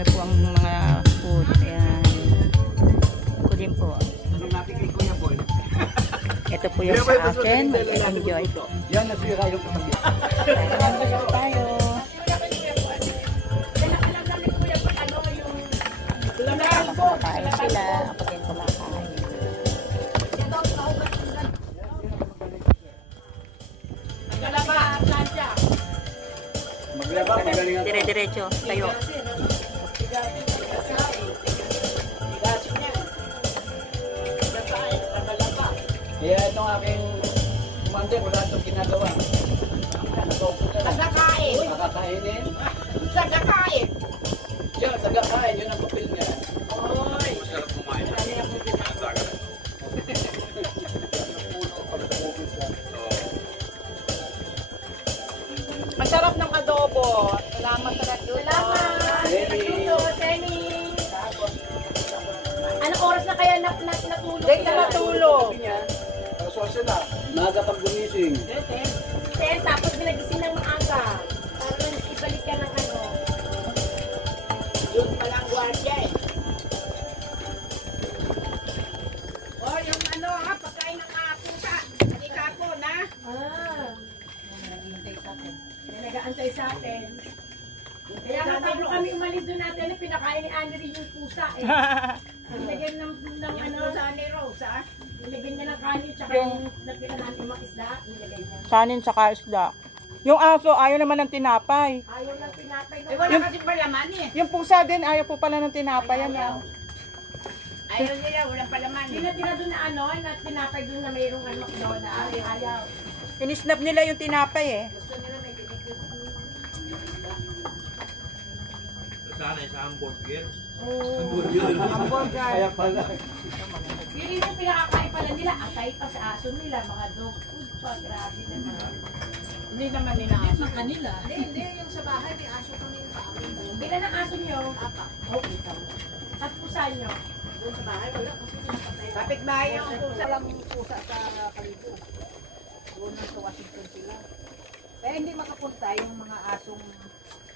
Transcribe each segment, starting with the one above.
Marami po ang mga food. Ayan. Ito din po. Ito po yung sa akin. Mag-enjoy. Yan, nasira yung katabi. Ayan tayo. Kumakain sila. Ako din kumakain. Dire-diretso. Tayo. Kaya itong aking kumanda, wala itong ginagawa. Sagakain. Makakainin. Sagakain. Yan, sagakain. Yun ang papel niya. Oy. Masarap ng adobo. Salamat sa nagluto. Salamat. Semi. Anong oras na kaya natulog? Dahil na matulog. Maaga pag gumising. Tapos binagising ng maaga. Para ibalik ka ng ano. Yun palang gwardiya eh. Oh, yung ano ha, pagkain ng pusa. Halika po na. Nag-aantay sa atin. Kaya bago kami umalis doon natin, pinakain ni Anne rin yung pusa eh. Nilagyan ng ano sa ni Rose ah. Nilagyan niya ng kanin tsaka yung nagpila natin mga isda. Nilagyan niya. Kanin tsaka isda. Yung aso, ayaw naman ng tinapay. Ayaw ng tinapay. Wala kasi palaman eh. Yung pusa din, ayaw po pala ng tinapay. Ayaw. Ayaw nila, walang palaman. Tinatira doon na ano, na tinapay doon na mayroong ano doon na ayaw. Inisnap nila yung tinapay eh. Gusto nila may binigyan. Sana sa hamburger. Hamburger. Kaya pala. Pili mo pinakakain pala nila, atay pa sa aso nila, mga dog food pa, grabe naman. Hindi naman nila aso. Ng kanila. Hindi, yung sa bahay, may aso kami sa amin. Ilan ang aso nyo? Apa. Okay, tama. At pusa nyo? Doon sa bahay, wala. Kapit bahay yung pusa. Walang pusa sa Kalibo. Doon sa Washington sila. Kaya hindi makapunta yung mga asong...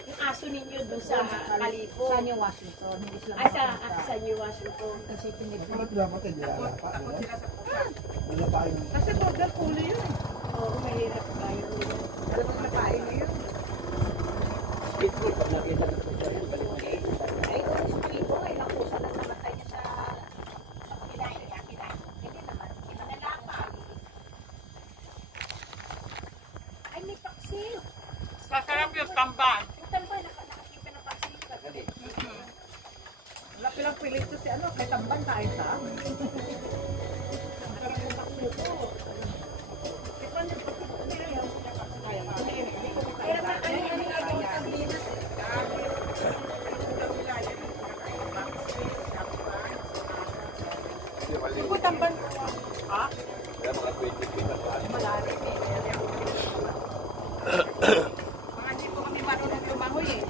Yung aso ninyo doon sa Kalibo. Sa New Washington. Hindi sila makapunta. Sa New Washington. Kasi tinignan. Takot sila sa pusa. Kasi border pulo yun eh. Oo, mahirap tayo. Alam mo napain na yun. Pitbull, pag nakita ng pusa yung baliwan. Ay, doon sa Kalibo, ay nakusa na namatay niya sa kinain. Hindi naman. Iba na lapag. Ay, may paksil. Masarap yung tamban. Yung tamban, nakakita ng paksil. Wala pilang pilit to si ano, may tamban tayo sa amin. Masarap yung paksil to. Yung tamban. Ha? Kaya mga 20 feet ang paano. Malalim eh. Mga hindi po kami marunong lumangoy eh.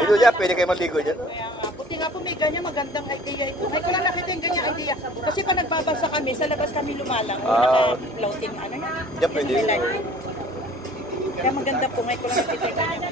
Ito dyan, pwede kayo maligo dyan. Buti nga po may ganyan, magandang idea ito. May ko lang nakita yung ganyan idea. Kasi pa nagbabasa kami, sa labas kami lumalang. Naka-floating, ano yan? Dyan pwede. Kaya maganda po, may ko lang nakita yung ganyan.